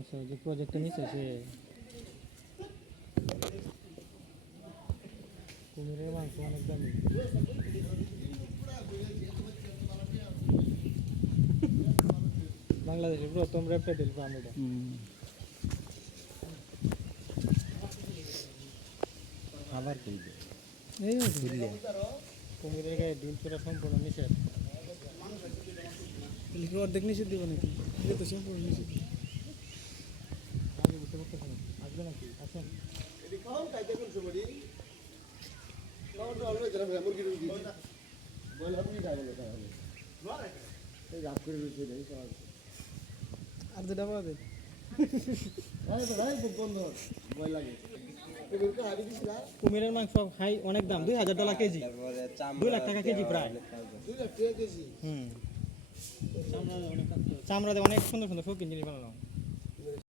আচ্ছা যে প্রজেক্টটা নিচ্ছে সে? কুমিরের মাংস অনেক দামি। বাংলাদেশের প্রথম রেপটাইল ফার্ম এটা। আবার কিনবে এই কুমিরের গায়ে ডিম ছোড়া সম্পূর্ণ নিষেধ। অর্ধেক নিষেধ দিব নাকি? এটা তো সম্পূর্ণ নিষেধ। আর পাওয়া যায় কুমিরের মাংস হাই অনেক দাম দুই হাজার ডলার কেজি। দুই লাখ টাকা কেজি প্রায়। হুম। চামড়া দিয়ে অনেক সুন্দর সুন্দর শৌখিন জিনিস বানানো